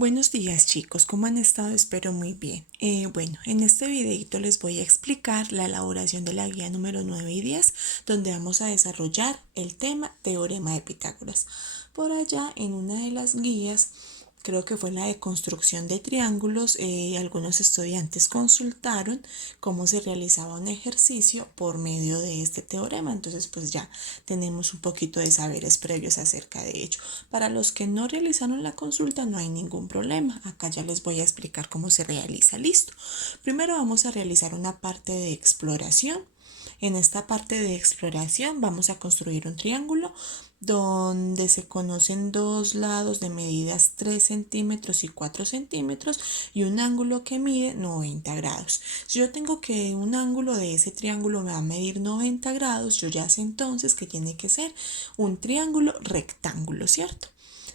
Buenos días chicos, ¿cómo han estado? Espero muy bien. Bueno, en este videito les voy a explicar la elaboración de la guía número 9 y 10, donde vamos a desarrollar el tema teorema de Pitágoras. Por allá en una de las guías, creo que fue la de construcción de triángulos, algunos estudiantes consultaron cómo se realizaba un ejercicio por medio de este teorema, entonces pues ya tenemos un poquito de saberes previos acerca de ello. Para los que no realizaron la consulta no hay ningún problema, acá ya les voy a explicar cómo se realiza. Listo. Primero vamos a realizar una parte de exploración. En esta parte de exploración vamos a construir un triángulo donde se conocen dos lados de medidas 3 centímetros y 4 centímetros y un ángulo que mide 90 grados. Si yo tengo que un ángulo de ese triángulo me va a medir 90 grados, yo ya sé entonces que tiene que ser un triángulo rectángulo, ¿cierto?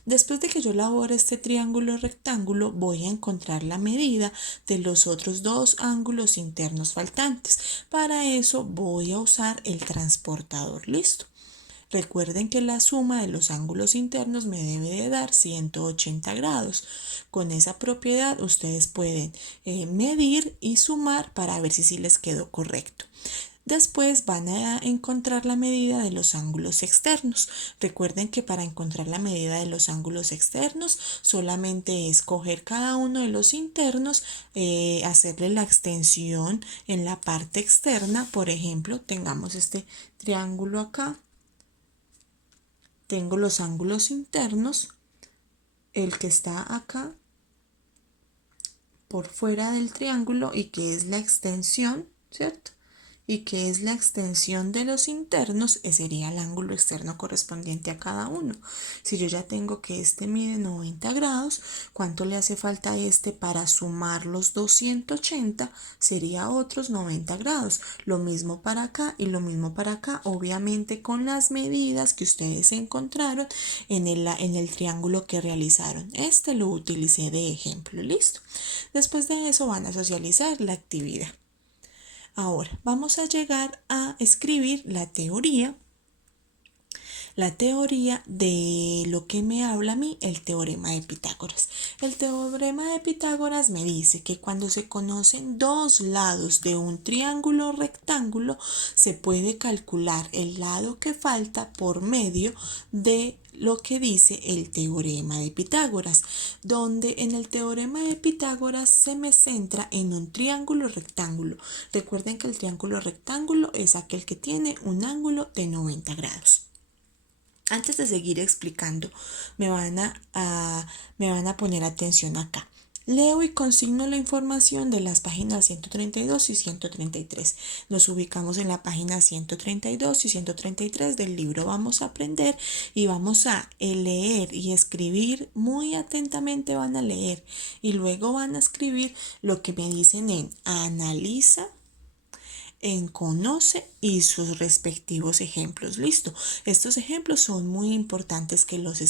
Después de que yo elabore este triángulo rectángulo, voy a encontrar la medida de los otros dos ángulos internos faltantes. Para eso voy a usar el transportador. Listo. Recuerden que la suma de los ángulos internos me debe de dar 180 grados. Con esa propiedad ustedes pueden medir y sumar para ver si sí les quedó correcto. Después van a encontrar la medida de los ángulos externos. Recuerden que para encontrar la medida de los ángulos externos solamente es coger cada uno de los internos, hacerle la extensión en la parte externa. Por ejemplo, tengamos este triángulo acá. Tengo los ángulos internos, el que está acá por fuera del triángulo y que es la extensión, ¿cierto? Y que es la extensión de los internos, sería el ángulo externo correspondiente a cada uno. Si yo ya tengo que este mide 90 grados, ¿cuánto le hace falta a este para sumar los 280? Sería otros 90 grados. Lo mismo para acá y lo mismo para acá, obviamente con las medidas que ustedes encontraron en el triángulo que realizaron. Este lo utilicé de ejemplo, ¿listo? Después de eso van a socializar la actividad. Ahora vamos a llegar a escribir la teoría de lo que me habla a mí el teorema de Pitágoras. El teorema de Pitágoras me dice que cuando se conocen dos lados de un triángulo rectángulo, se puede calcular el lado que falta por medio de lo que dice el teorema de Pitágoras, donde en el teorema de Pitágoras se me centra en un triángulo rectángulo. Recuerden que el triángulo rectángulo es aquel que tiene un ángulo de 90 grados. Antes de seguir explicando, me van a poner atención acá. Leo y consigno la información de las páginas 132 y 133. Nos ubicamos en la página 132 y 133 del libro Vamos a aprender y vamos a leer y escribir muy atentamente. Van a leer y luego van a escribir lo que me dicen en analiza, en conoce y sus respectivos ejemplos. Listo. Estos ejemplos son muy importantes que los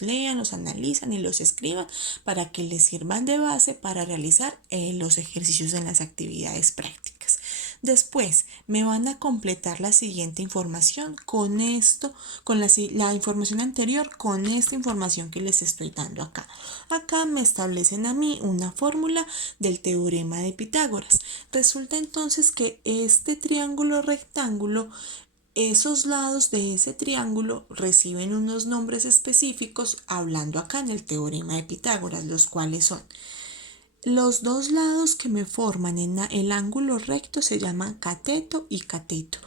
lean, los analicen y los escriban para que les sirvan de base para realizar los ejercicios en las actividades prácticas. Después me van a completar la siguiente información con esto, con la información anterior, con esta información que les estoy dando acá. Acá me establecen a mí una fórmula del teorema de Pitágoras. Resulta entonces que este triángulo rectángulo, esos lados de ese triángulo reciben unos nombres específicos hablando acá en el teorema de Pitágoras, los cuales son los dos lados que me forman en el ángulo recto se llaman cateto y cateto.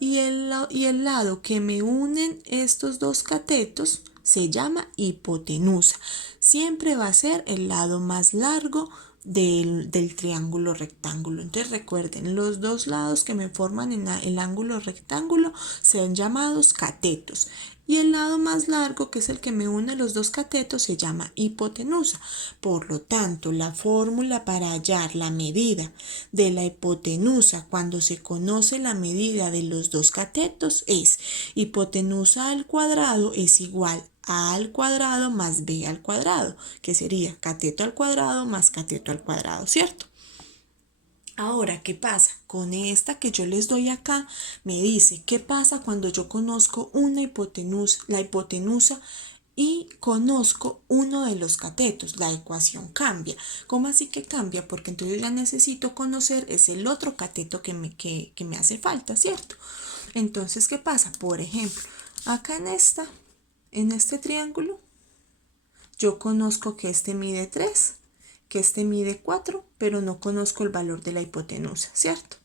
Y el lado que me unen estos dos catetos se llama hipotenusa. Siempre va a ser el lado más largo del triángulo rectángulo. Entonces recuerden, los dos lados que me forman en el ángulo rectángulo son llamados catetos. Y el lado más largo, que es el que me une los dos catetos, se llama hipotenusa. Por lo tanto, la fórmula para hallar la medida de la hipotenusa cuando se conoce la medida de los dos catetos es hipotenusa al cuadrado es igual a al cuadrado más b al cuadrado, que sería cateto al cuadrado más cateto al cuadrado, ¿cierto? Ahora, ¿qué pasa? Con esta que yo les doy acá, me dice, ¿qué pasa cuando yo conozco una hipotenusa, la hipotenusa y conozco uno de los catetos, la ecuación cambia. ¿Cómo así que cambia? Porque entonces yo ya necesito conocer es el otro cateto que me hace falta, ¿cierto? Entonces, ¿qué pasa? Por ejemplo, acá en este triángulo, yo conozco que este mide 3, que este mide 4, pero no conozco el valor de la hipotenusa, ¿cierto?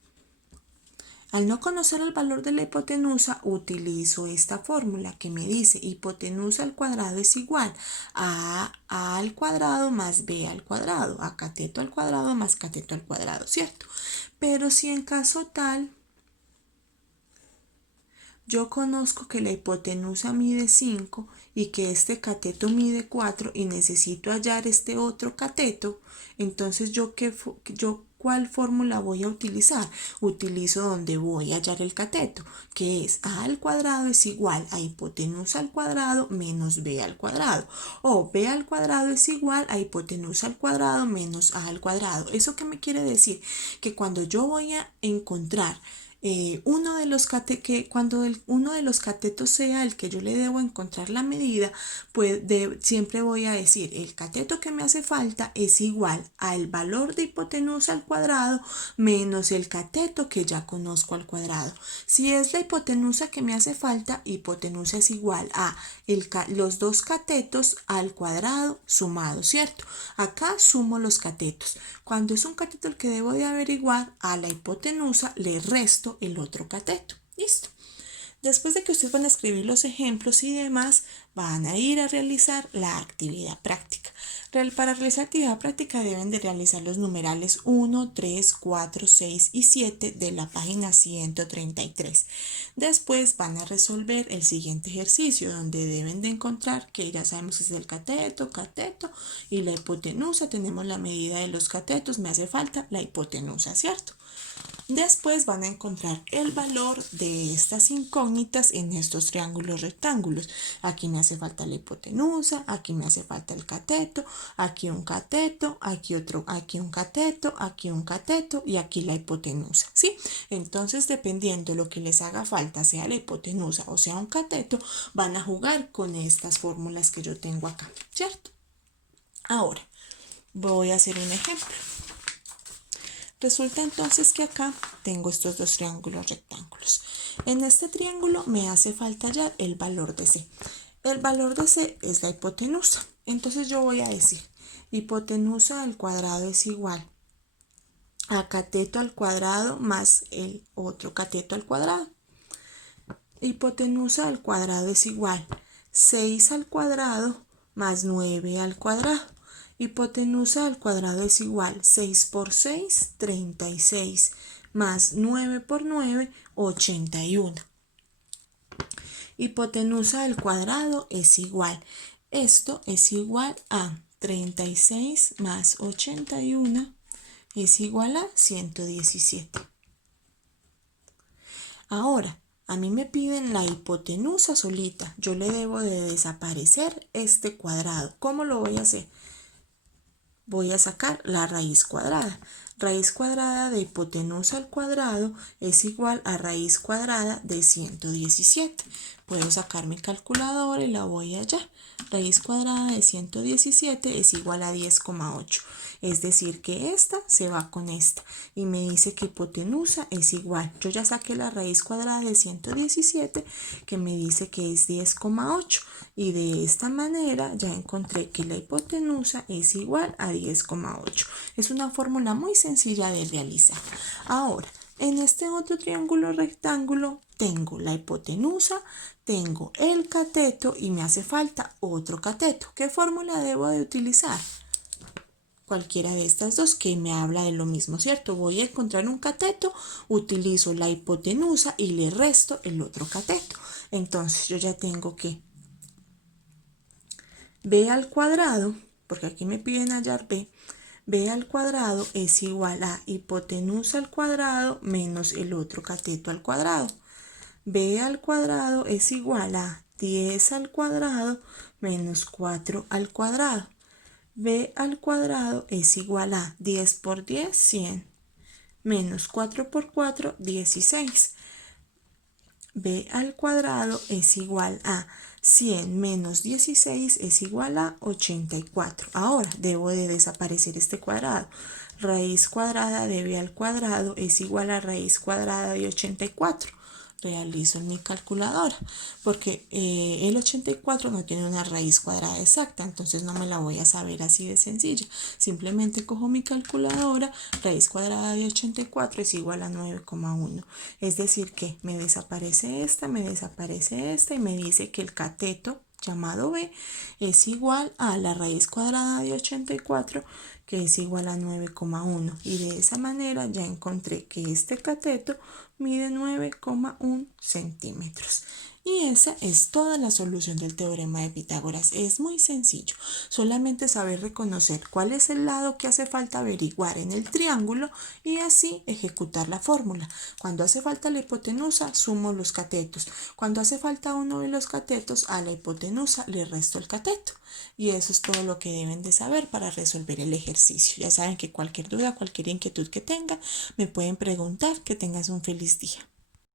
Al no conocer el valor de la hipotenusa, utilizo esta fórmula que me dice hipotenusa al cuadrado es igual a al cuadrado más b al cuadrado, a cateto al cuadrado más cateto al cuadrado, ¿cierto? Pero si en caso tal yo conozco que la hipotenusa mide 5 y que este cateto mide 4 y necesito hallar este otro cateto, entonces ¿cuál fórmula voy a utilizar? Utilizo donde voy a hallar el cateto, que es a al cuadrado es igual a hipotenusa al cuadrado menos b al cuadrado, o b al cuadrado es igual a hipotenusa al cuadrado menos a al cuadrado. ¿Eso qué me quiere decir? Que cuando yo voy a encontrar uno de los uno de los catetos sea el que yo le debo encontrar la medida, pues siempre voy a decir el cateto que me hace falta es igual al valor de hipotenusa al cuadrado menos el cateto que ya conozco al cuadrado. Si es la hipotenusa que me hace falta, hipotenusa es igual a los dos catetos al cuadrado sumado, ¿cierto? Acá sumo los catetos. Cuando es un cateto el que debo de averiguar, a la hipotenusa le resto el otro cateto. ¿Listo? Después de que ustedes van a escribir los ejemplos y demás, van a ir a realizar la actividad práctica. Para realizar la actividad práctica deben de realizar los numerales 1, 3, 4, 6 y 7 de la página 133. Después van a resolver el siguiente ejercicio donde deben de encontrar que ya sabemos que es el cateto y la hipotenusa. Tenemos la medida de los catetos, me hace falta la hipotenusa, ¿cierto? Después van a encontrar el valor de estas incógnitas en estos triángulos rectángulos. Aquí me hace falta la hipotenusa, aquí me hace falta el cateto, aquí un cateto, aquí otro, aquí un cateto, aquí un cateto y aquí la hipotenusa, ¿sí? Entonces, dependiendo de lo que les haga falta, sea la hipotenusa o sea un cateto, van a jugar con estas fórmulas que yo tengo acá, ¿cierto? Ahora, voy a hacer un ejemplo. Resulta entonces que acá tengo estos dos triángulos rectángulos. En este triángulo me hace falta hallar el valor de C. El valor de C es la hipotenusa. Entonces yo voy a decir, hipotenusa al cuadrado es igual a cateto al cuadrado más el otro cateto al cuadrado. Hipotenusa al cuadrado es igual 6 al cuadrado más 9 al cuadrado. Hipotenusa al cuadrado es igual 6 por 6, 36, más 9 por 9, 81. Hipotenusa al cuadrado es igual, esto es igual a 36 más 81 es igual a 117. Ahora, a mí me piden la hipotenusa solita. Yo le debo de desaparecer este cuadrado. ¿Cómo lo voy a hacer? Voy a sacar la raíz cuadrada. Raíz cuadrada de hipotenusa al cuadrado es igual a raíz cuadrada de 117. Puedo sacar mi calculadora y la voy allá. Raíz cuadrada de 117 es igual a 10,8. Es decir, que esta se va con esta. Y me dice que hipotenusa es igual. Yo ya saqué la raíz cuadrada de 117, que me dice que es 10,8. Y de esta manera ya encontré que la hipotenusa es igual a 10,8. Es una fórmula muy sencilla de realizar. Ahora, en este otro triángulo rectángulo tengo la hipotenusa, tengo el cateto y me hace falta otro cateto. ¿Qué fórmula debo de utilizar? Cualquiera de estas dos que me habla de lo mismo, ¿cierto? Voy a encontrar un cateto, utilizo la hipotenusa y le resto el otro cateto. Entonces yo ya tengo que b al cuadrado, porque aquí me piden hallar b al cuadrado es igual a hipotenusa al cuadrado menos el otro cateto al cuadrado. B al cuadrado es igual a 10 al cuadrado menos 4 al cuadrado. B al cuadrado es igual a 10 por 10, 100, menos 4 por 4, 16. B al cuadrado es igual a 100 menos 16 es igual a 84. Ahora debo de desaparecer este cuadrado. Raíz cuadrada de b al cuadrado es igual a raíz cuadrada de 84. Realizo en mi calculadora, porque el 84 no tiene una raíz cuadrada exacta, entonces no me la voy a saber así de sencilla. Simplemente cojo mi calculadora, raíz cuadrada de 84 es igual a 9,1. Es decir que me desaparece esta y me dice que el cateto llamado b es igual a la raíz cuadrada de 84, que es igual a 9,1, y de esa manera ya encontré que este cateto mide 9,1 centímetros. Y esa es toda la solución del teorema de Pitágoras. Es muy sencillo, solamente saber reconocer cuál es el lado que hace falta averiguar en el triángulo y así ejecutar la fórmula. Cuando hace falta la hipotenusa, sumo los catetos. Cuando hace falta uno de los catetos, a la hipotenusa le resto el cateto. Y eso es todo lo que deben de saber para resolver el ejercicio. Ya saben que cualquier duda, cualquier inquietud que tengan, me pueden preguntar. Que tengas un feliz día.